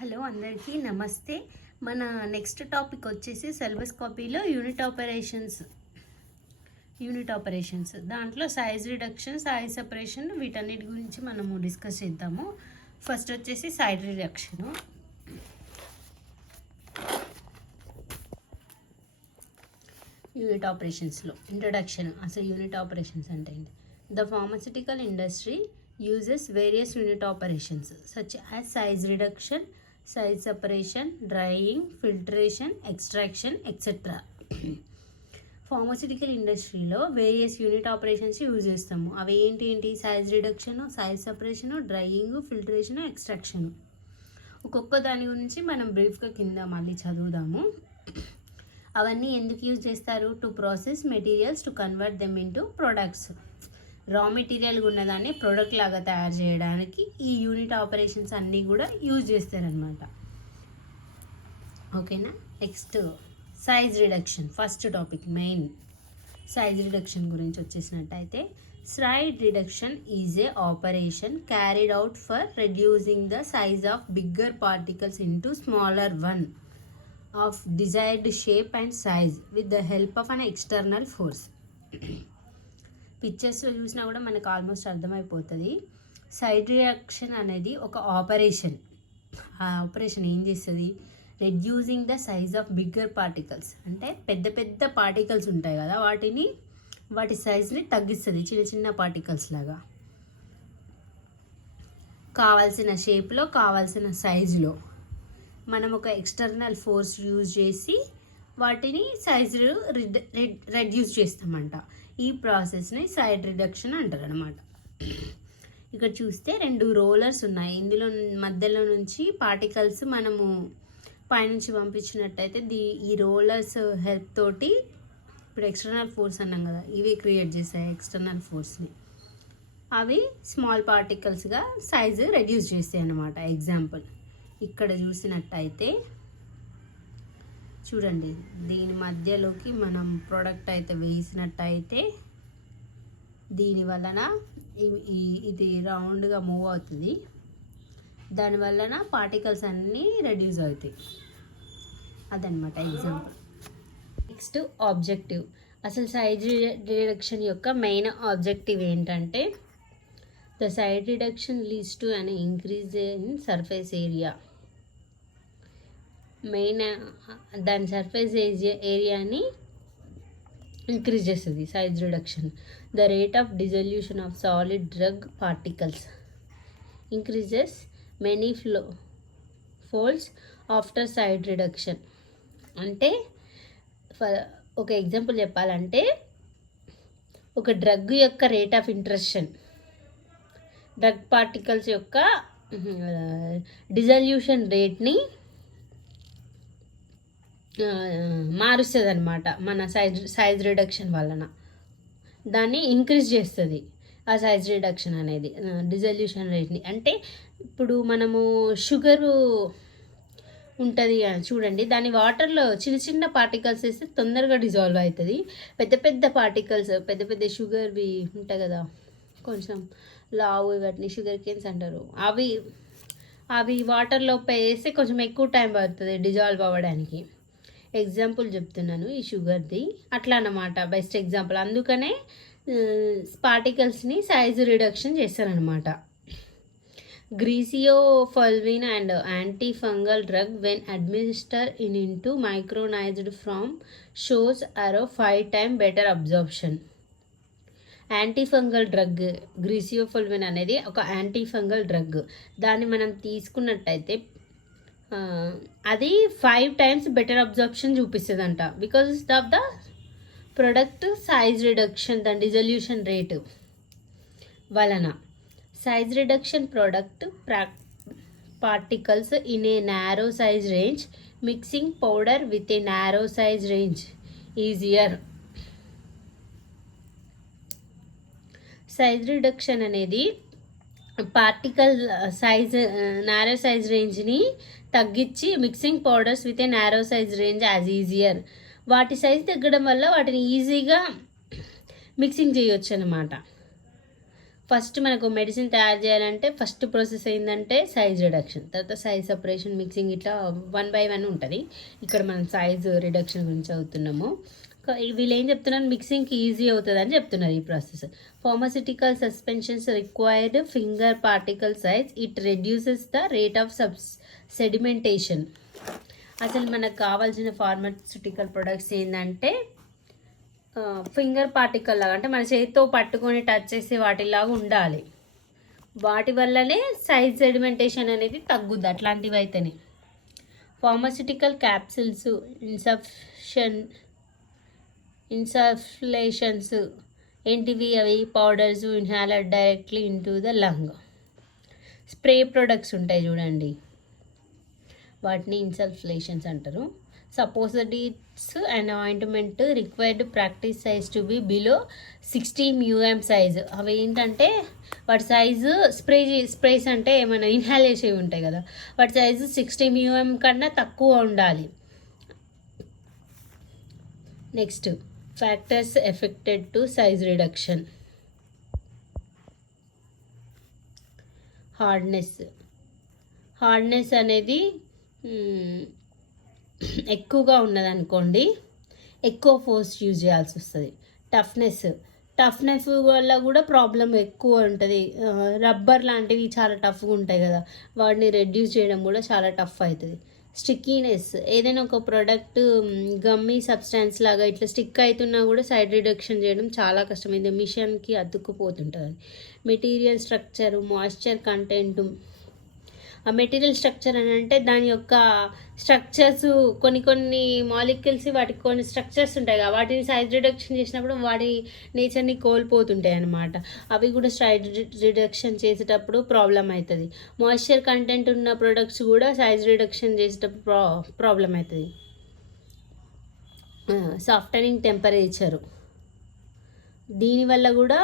Hello అందరికీ నమస్తే. మన నెక్స్ట్ టాపిక్ వచ్చేసి సిలబస్ కాపీలో యూనిట్ ఆపరేషన్స్ దాంట్లో సైజ్ రిడక్షన్, సైజ్ సెపరేషన్ వీటన్నిటి గురించి మనము డిస్కస్ చేద్దాము. ఫస్ట్ వచ్చేసి సైజ్ రిడక్షను. యూనిట్ ఆపరేషన్స్లో ఇంట్రొడక్షన్, అసలు యూనిట్ ఆపరేషన్స్ అంటే ఏంటి? The pharmaceutical industry uses various unit operations such as size reduction, size separation, drying, filtration, extraction, etc. Pharmaceutical ఇండస్ట్రీలో వేరియస్ యూనిట్ ఆపరేషన్స్ యూజ్ చేస్తాము. అవి ఏంటి? Size reduction, size separation, drying, filtration, extraction. ఒక్కొక్క దాని గురించి మనం బ్రీఫ్గా కింద మళ్ళీ చదువుదాము. అవన్నీ ఎందుకు యూజ్ చేస్తారు? To process materials to convert them into products. రా మెటీరియల్గా ఉన్నదాన్ని ప్రోడక్ట్ లాగా తయారు చేయడానికి ఈ యూనిట్ ఆపరేషన్స్ అన్నీ కూడా యూజ్ చేస్తారనమాట. ఓకేనా? Next size reduction, first topic main. Size reduction గురించి వచ్చేసినట్టయితే, size reduction is a operation carried out for reducing the size of bigger particles into smaller one of desired shape and size with the help of an external force. పిక్చర్స్లో చూసినా కూడా మనకు almost అర్థమైపోతుంది. Size reduction అనేది ఒక operation. ఆ operation ఏం చేస్తుంది? Reducing the size of bigger particles, అంటే పెద్ద పెద్ద పార్టికల్స్ ఉంటాయి కదా, వాటి సైజ్ని తగ్గిస్తుంది. చిన్న చిన్న పార్టికల్స్ లాగా కావాల్సిన షేప్లో, కావాల్సిన సైజులో మనం ఒక ఎక్స్టర్నల్ ఫోర్స్ యూజ్ చేసి వాటిని సైజు రెడ్యూస్ చేస్తామంట. ఈ ప్రాసెస్ని సైజ్ రిడక్షన్ అంటారు అనమాట. ఇక్కడ చూస్తే 2 రోలర్స్ ఉన్నాయి. ఇందులో మధ్యలో నుంచి పార్టికల్స్ మనము పైనుంచి పంపించినట్టయితే ఈ రోలర్స్ హెల్ప్ తోటి, ఇప్పుడు ఎక్స్టర్నల్ ఫోర్స్ అన్నాం కదా, ఇవి క్రియేట్ చేస్తాయి ఎక్స్టర్నల్ ఫోర్స్ని. అవి స్మాల్ పార్టికల్స్గా సైజు రెడ్యూస్ చేస్తాయి అన్నమాట. ఎగ్జాంపుల్ ఇక్కడ చూసినట్టయితే చూడండి, దీని మధ్యలోకి మనం ప్రోడక్ట్ అయితే వేసినట్టయితే దీని వలన ఇది రౌండ్గా మూవ్ అవుతుంది. దాని వలన పార్టికల్స్ అన్నీ రెడ్యూస్ అవుతాయి. అదనమాట ఎగ్జాంపుల్. Next objective. అసలు సైజ్ రిడక్షన్ యొక్క మెయిన్ ఆబ్జెక్టివ్ ఏంటంటే, the size reduction leads to an increase in surface area. Main దాని సర్ఫేస్ ఏరియాని ఇంక్రీజ్ చేస్తుంది size reduction. The rate of dissolution of solid drug particles increases many folds after size reduction. అంటే ఒక example చెప్పాలంటే, ఒక drug యొక్క rate of instruction, drug particles యొక్క dissolution రేట్ని మారుస్తుంది అనమాట. మన సైజ్ రిడక్షన్ వలన దాన్ని ఇంక్రీజ్ చేస్తుంది ఆ సైజ్ రిడక్షన్ అనేది, డిజల్యూషన్ రేట్ని. అంటే ఇప్పుడు మనము షుగరు ఉంటుంది చూడండి, దాని వాటర్లో చిన్న చిన్న పార్టికల్స్ వేస్తే తొందరగా డిజాల్వ్ అవుతుంది. పెద్ద పెద్ద పార్టికల్స్, పెద్ద పెద్ద షుగర్వి ఉంటాయి కదా, కొంచెం లావు, వాటిని షుగర్ కేన్స్ అంటారు. అవి వాటర్లో వేస్తే కొంచెం ఎక్కువ టైం పడుతుంది డిజాల్వ్ అవ్వడానికి. ఎగ్జాంపుల్ చెప్తున్నాను ఈ షుగర్ది, అట్లా అన్నమాట. Best example. అందుకనే పార్టికల్స్ని సైజు రిడక్షన్ చేస్తారనమాట. Griseofulvin and anti fungal drug when administer into micronized from shows అరో 5 times better absorption. Anti fungal drug griseofulvin అనేది ఒక యాంటీ ఫంగల్ డ్రగ్. దాన్ని మనం తీసుకున్నట్టయితే అది 5 times బెటర్ అబ్జార్ప్షన్ చూపిస్తుంది అంట. Because of the product size reduction, దాని డిజల్యూషన్ రేటు వలన. Size reduction product particles in a narrow size range, mixing powder with a narrow size range easier. Size reduction అనేది particle size, narrow size రేంజ్ని తగ్గించి mixing powders with a narrow size range as easier. వాటి size తగ్గడం వల్ల వాటిని ఈజీగా mixing చేయొచ్చు అన్నమాట. First మనకు మెడిసిన్ తయారు చేయాలంటే ఫస్ట్ ప్రాసెస్ ఏంటంటే సైజ్ రిడక్షన్, తర్వాత సైజ్ సపరేషన్, మిక్సింగ్, ఇట్లా 1 by 1 ఉంటుంది. ఇక్కడ మనం సైజ్ రిడక్షన్ గురించి అవుతున్నాము. వీళ్ళు ఏం చెప్తున్నారు, మిక్సింగ్కి ఈజీ అవుతుంది అని చెప్తున్నారు ఈ process. Pharmaceutical suspensions required finger particle size, it reduces the rate of sedimentation. అసలు మనకు కావాల్సిన ఫార్మాసిటికల్ ప్రొడక్ట్స్ ఏంటంటే ఫింగర్ పార్టికల్ లాగా, అంటే మన చేతితో పట్టుకొని టచ్ చేసే వాటిలాగా ఉండాలి. వాటి వల్లనే సైజ్ సెడిమెంటేషన్ అనేది తగ్గుద్ది అట్లాంటివి అయితేనే. ఫార్మాసిటికల్ క్యాప్సిల్స్, ఇన్సఫ్లేషన్స్ ఏంటివి, అవి powders inhaler directly into the lung. Spray products ఉంటాయి చూడండి, వాటిని ఇన్సఫ్లేషన్స్ అంటారు. Suppositories and ointment required practice size to be below 60 μm size. అవి ఏంటంటే వాటి సైజు స్ప్రేస్ అంటే ఏమైనా ఇన్హాల్ చేసేవి ఉంటాయి కదా, వాటి సైజు 60 μm కన్నా తక్కువ ఉండాలి. Next factors affected to size reduction. Hardness అనేది ఎక్కువగా ఉన్నదనుకోండి, ఎక్కువ ఫోర్స్ యూజ్ చేయాల్సి వస్తుంది. టఫ్నెస్ వల్ల కూడా ప్రాబ్లం ఎక్కువ ఉంటుంది. రబ్బర్ లాంటివి చాలా టఫ్గా ఉంటాయి కదా, వాటిని రెడ్యూస్ చేయడం కూడా చాలా టఫ్ అవుతుంది. స్టిక్కీనెస్, ఏదైనా ఒక ప్రోడక్ట్ గమ్మీ సబ్స్టాన్స్ లాగా ఇట్లా స్టిక్ అవుతున్నా కూడా సైడ్ రిడక్షన్ చేయడం చాలా కష్టమైంది, మిషన్కి అతుక్కుపోతుంటుంది. Material structure, moisture content. ఆ మెటీరియల్ స్ట్రక్చర్ అని అంటే దాని యొక్క స్ట్రక్చర్స్, కొన్ని మాలిక్యూల్స్, వాటికి కొన్ని స్ట్రక్చర్స్ ఉంటాయి కదా, వాటిని సైజ్ రిడక్షన్ చేసినప్పుడు వాటి నేచర్ని కోల్పోతుంటాయి అన్నమాట. అవి కూడా సైజ్ రిడక్షన్ చేసేటప్పుడు ప్రాబ్లం అవుతుంది. మాయిశ్చర్ కంటెంట్ ఉన్న ప్రొడక్ట్స్ కూడా సైజ్ రిడక్షన్ చేసేటప్పుడు ప్రాబ్లం అవుతుంది. సాఫ్టనింగ్ టెంపరేచరు, దీనివల్ల కూడా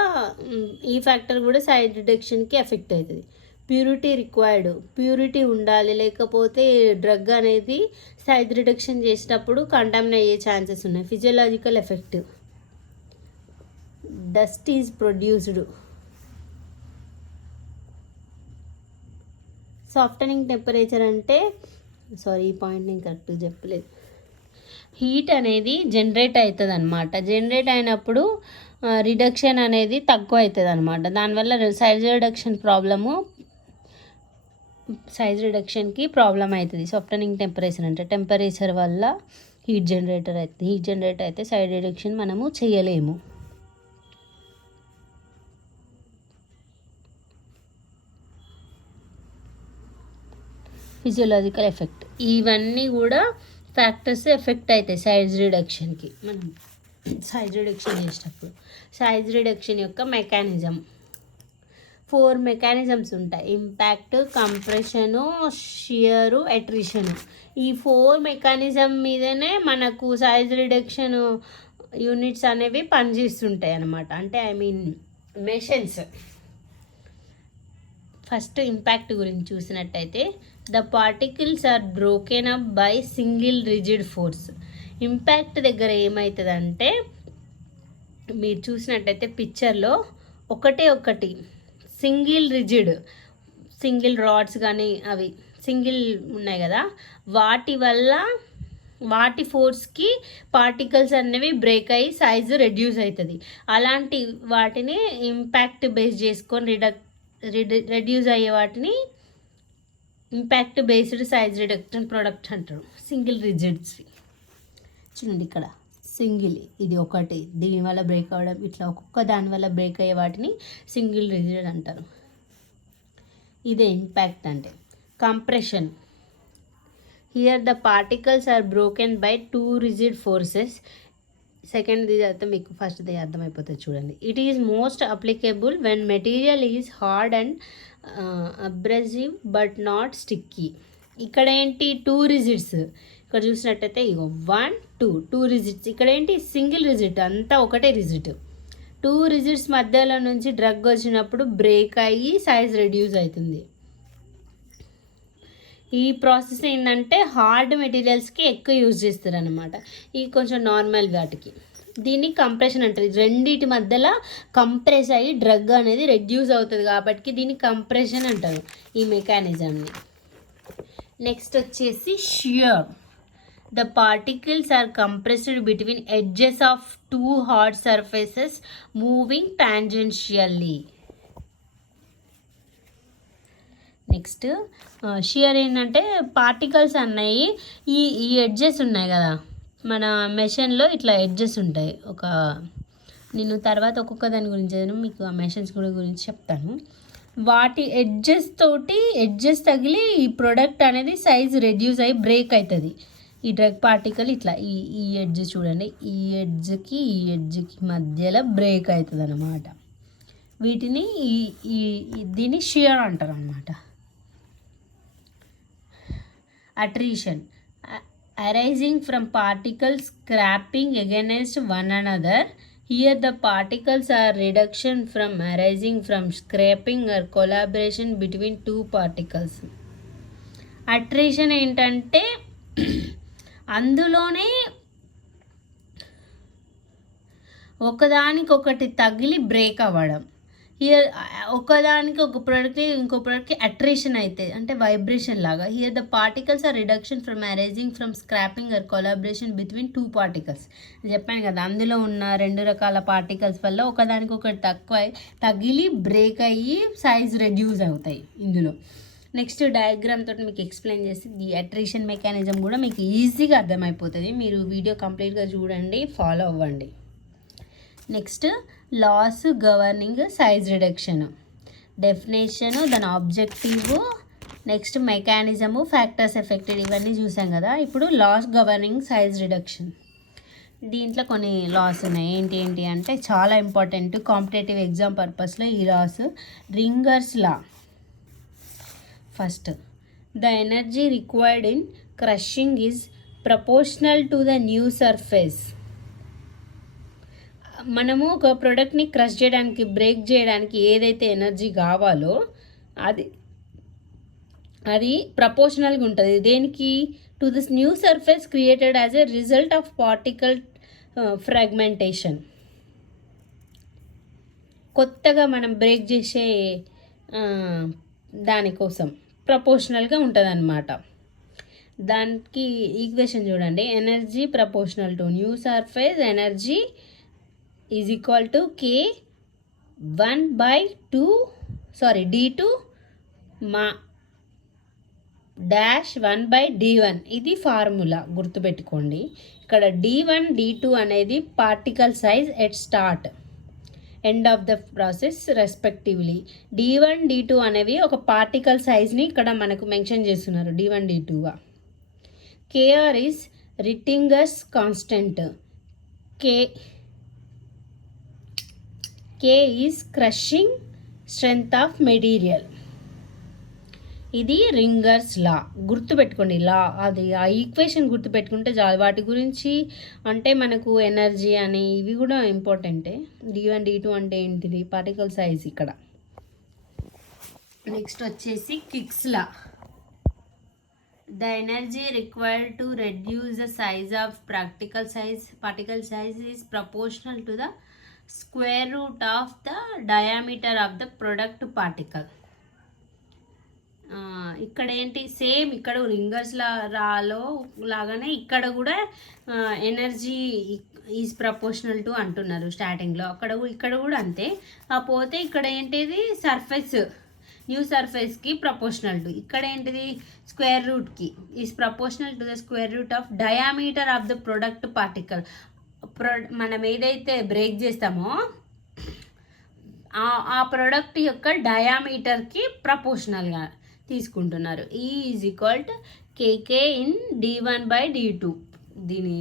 ఈ ఫ్యాక్టర్ కూడా సైజ్ రిడక్షన్కి ఎఫెక్ట్ అవుతుంది. ప్యూరిటీ ఉండాలి, లేకపోతే డ్రగ్ అనేది సైజ్ రిడక్షన్ చేసేటప్పుడు కంటామినేట్ అయ్యే ఛాన్సెస్ ఉన్నాయి. Physiological effect, dust is produced. Softening temperature అంటే, ఈ పాయింట్ నేను కరెక్ట్గా చెప్పలేదు. హీట్ అనేది జనరేట్ అవుతుంది అనమాట. జనరేట్ అయినప్పుడు రిడక్షన్ అనేది తక్కువ అవుతుంది అనమాట. దానివల్ల సైజ్ రిడక్షన్కి ప్రాబ్లం అవుతుంది. సాఫ్టనింగ్ టెంపరేచర్ అంటే టెంపరేచర్ వల్ల హీట్ జనరేట్ అయితే సైజ్ రిడక్షన్ మనము చేయలేము. ఫిజియోలాజికల్ ఎఫెక్ట్, ఇవన్నీ కూడా ఫ్యాక్టర్స్ ఎఫెక్ట్ అవుతాయి సైజ్ రిడక్షన్కి. మనం సైజ్ రిడక్షన్ చేసేటప్పుడు సైజ్ రిడక్షన్ యొక్క మెకానిజం, 4 మెకానిజమ్స్ ఉంటాయి. ఇంపాక్ట్, కంప్రెషను, షియరు, అట్రిషను. ఈ 4 మెకానిజం మీదనే మనకు సైజ్ రిడక్షన్ యూనిట్స్ అనేవి పనిచేస్తుంటాయి అన్నమాట. అంటే మెషన్స్. ఫస్ట్ ఇంపాక్ట్ గురించి చూసినట్టయితే, the particles are broken up by single rigid force. Impact దగ్గర ఏమవుతుందంటే, మీరు చూసినట్టయితే పిక్చర్లో ఒకటి సింగిల్ రాడ్స్ కానీ అవి సింగిల్ ఉన్నాయి కదా, వాటి ఫోర్స్కి పార్టికల్స్ అనేవి బ్రేక్ అయ్యి సైజు రెడ్యూస్ అవుతుంది. అలాంటి వాటిని ఇంపాక్ట్ బేస్ చేసుకొని రెడ్యూస్ అయ్యే వాటిని impact based size reduction product అంటారు. సింగిల్ రిజిడ్స్వి చూడండి, ఇక్కడ సింగిల్, ఇది ఒకటి, దీనివల్ల బ్రేక్ అవ్వడం, ఇట్లా ఒక్కొక్క దానివల్ల బ్రేక్ అయ్యే వాటిని సింగిల్ రిజిడ్ అంటారు. ఇదే ఇంపాక్ట్ అంటే. Compression, here the particles are broken by 2 rigid forces. సెకండ్ది అయితే మీకు ఫస్ట్ది అర్థమైపోతుంది చూడండి. It is most applicable when material is hard and abrasive but not sticky. ఇక్కడ ఏంటి, 2 రిజిడ్స్. ఇక్కడ చూసినట్టయితే ఇగో 1 2 రిజిడ్స్. ఇక్కడ ఏంటి, సింగిల్ రిజిడ్, అంతా ఒకటే రిజిడ్. 2 రిజిడ్స్ మధ్యలో నుంచి డ్రగ్ వచ్చినప్పుడు బ్రేక్ అయ్యి సైజ్ రెడ్యూస్ అవుతుంది. ఈ ప్రాసెస్ ఏంటంటే హార్డ్ మెటీరియల్స్కి ఎక్కువ యూజ్ చేస్తారు అనమాట, ఈ కొంచెం నార్మల్ వాటికి దీన్ని కంప్రెషన్ అంటారు. రెండింటి మధ్యలో కంప్రెస్ అయ్యి డ్రగ్ అనేది రెడ్యూస్ అవుతుంది కాబట్టి దీన్ని కంప్రెషన్ అంటారు ఈ మెకానిజంని. నెక్స్ట్ వచ్చేసి shear. The particles are compressed between edges of two hard surfaces moving tangentially. Next shear ఏంటంటే పార్టికల్స్ అన్నాయి ఈ ఎడ్జెస్ ఉన్నాయి కదా మన మెషిన్లో, ఇట్లా ఎడ్జెస్ ఉంటాయి. నేను తర్వాత ఒక్కొక్క దాని గురించి మీకు ఆ మెషిన్స్ గురించి చెప్తాను. వాటి ఎడ్జెస్ తగిలి ఈ ప్రోడక్ట్ అనేది సైజ్ రెడ్యూస్ అయ్యి బ్రేక్ అవుతుంది. ఈ డ్రగ్ పార్టికల్ ఇట్లా ఈ ఎడ్జ్ చూడండి, ఈ ఎడ్జ్కి మధ్యలో బ్రేక్ అవుతుంది అన్నమాట. వీటిని దీన్ని షియర్ అంటారు అన్నమాట. Attrition arising from particles scrapping against one another. Here the particles are reduction from arising from scraping or collaboration between two particles. Attrition ఏంటంటే అందులోనే ఒకదానికొకటి తగిలి బ్రేక్ అవ్వడం. హియర్ ఒకదానికి ఒక ప్రోడక్ట్కి ఇంకో ప్రోడక్ట్కి అట్రేషన్ అవుతుంది, అంటే వైబ్రేషన్ లాగా. Here the particles are reduction from arising from scraping or collaboration between two particles. చెప్పాను కదా, అందులో ఉన్న 2 రకాల పార్టికల్స్ వల్ల ఒకదానికొకటి తగిలి బ్రేక్ అయ్యి సైజ్ రెడ్యూస్ అవుతాయి ఇందులో. నెక్స్ట్ డయాగ్రామ్ తోటి మీకు ఎక్స్ప్లెయిన్ చేసి ఈ అట్రిషన్ మెకానిజం కూడా మీకు ఈజీగా అర్థమైపోతుంది. మీరు వీడియో కంప్లీట్గా చూడండి, ఫాలో అవ్వండి. Next laws governing size reduction, definition, దాని objective, next mechanism, factors affected, ఇవన్నీ చూసాం కదా. ఇప్పుడు లాస్ గవర్నింగ్ సైజ్ రిడక్షన్. దీంట్లో కొన్ని లాస్ ఉన్నాయి. ఏంటి అంటే చాలా ఇంపార్టెంట్ కాంపిటేటివ్ ఎగ్జామ్ పర్పస్లో ఈ laws. Rittinger's law. First, the energy required in crushing is proportional to the new surface. మనము ఒక ప్రోడక్ట్ని క్రష్ చేయడానికి, బ్రేక్ చేయడానికి ఏదైతే ఎనర్జీ కావాలో అది ప్రపోర్షనల్గా ఉంటుంది. దేనికి? To this new surface created as a result of particle fragmentation. కొత్తగా మనం బ్రేక్ చేసే దానికోసం ప్రపోర్షనల్గా ఉంటుంది అన్నమాట. దానికి ఈక్వేషన్ చూడండి. Energy proportional to new surface energy is equal to d2 మా -1/d1. ఇది ఫార్ములా గుర్తుపెట్టుకోండి. ఇక్కడ d1 d2 అనేది particle size at start, end of the process respectively. d1 d2 అనేవి ఒక పార్టికల్ సైజ్ని ఇక్కడ మనకు మెన్షన్ చేస్తున్నారు d1 d2గా. kr is Rittinger's constant, k is crushing strength of material. ఇది రింగర్స్ లా. గుర్తుపెట్టుకోండి లా, అది ఆ ఈక్వేషన్ గుర్తుపెట్టుకుంటే చాలు. వాటి గురించి అంటే మనకు ఎనర్జీ అని ఇవి కూడా ఇంపార్టెంటే. d1 d2 అంటే ఏంటిది? పార్టికల్ సైజ్ ఇక్కడ. నెక్స్ట్ వచ్చేసి kicks law. The energy required to reduce the size of particle size is proportional to the square root of the diameter of the product particle. ఇక్కడ ఏంటి? సేమ్ ఇక్కడ ringers రాలో లాగానే ఇక్కడ కూడా ఎనర్జీ ఈజ్ ప్రపోర్షనల్ టు అంటున్నారు స్టార్టింగ్లో. ఇక్కడ కూడా అంతే. కాకపోతే ఇక్కడ ఏంటిది? సర్ఫేస్, న్యూ సర్ఫేస్కి ప్రపోర్షనల్ టు. ఇక్కడ ఏంటిది? స్క్వేర్ రూట్కి. Is proportional to the square root of diameter of the product particle. మనం ఏదైతే బ్రేక్ చేస్తామో ఆ ప్రోడక్ట్ యొక్క డయామీటర్కి ప్రపోర్షనల్గా తీసుకుంటున్నారు. ఈ is equal to K K d1/d2. దీని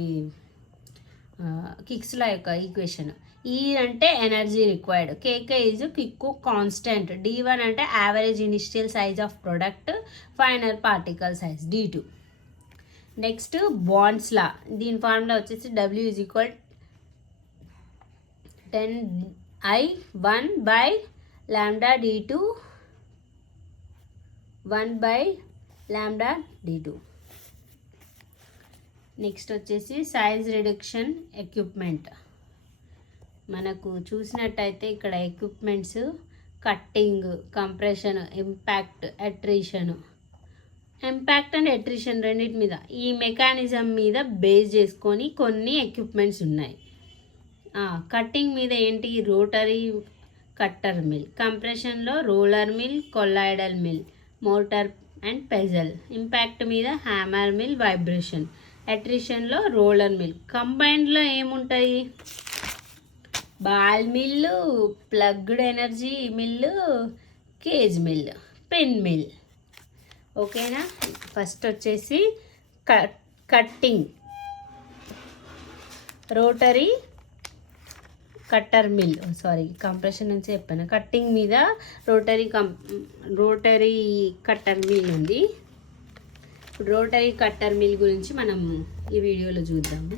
కిక్స్ల యొక్క ఈక్వేషన్. ఈ అంటే energy required, K K is కాన్స్టెంట్, d1 అంటే average initial size of product, final particle size d2. Next Bond's law. దీని ఫార్ములా వచ్చేసి W is equal 10I1/λ/d2 1/λ/d2. Next వచ్చేసి సైజ్ రిడక్షన్ ఎక్విప్మెంట్. మనకు చూసినట్టయితే ఇక్కడ equipments cutting, compression, impact, impact and attrition రెండింటి మీద ఈ మెకానిజం మీద బేస్ చేసుకొని కొన్ని ఎక్విప్మెంట్స్ ఉన్నాయి. కట్టింగ్ మీద ఏంటి, రోటరీ కట్టర్ మిల్, కంప్రెషన్లో roller mill, colloidal mill, mortar and pestle, impact మీద హ్యామర్ మిల్, వైబ్రేషన్, అట్రిషన్లో రోలర్ మిల్, కంబైన్డ్లో ఏముంటాయి, ball mill, fluid energy mill, cage mill, pin mill. ఓకేనా. ఫస్ట్ వచ్చేసి cutting, rotary cutter mill, compression నుంచి చెప్పాను. Cutting మీద రోటరీ కట్టర్ మిల్ ఉంది. ఇప్పుడు రోటరీ కట్టర్ మిల్ గురించి మనం ఈ వీడియోలో చూద్దాము.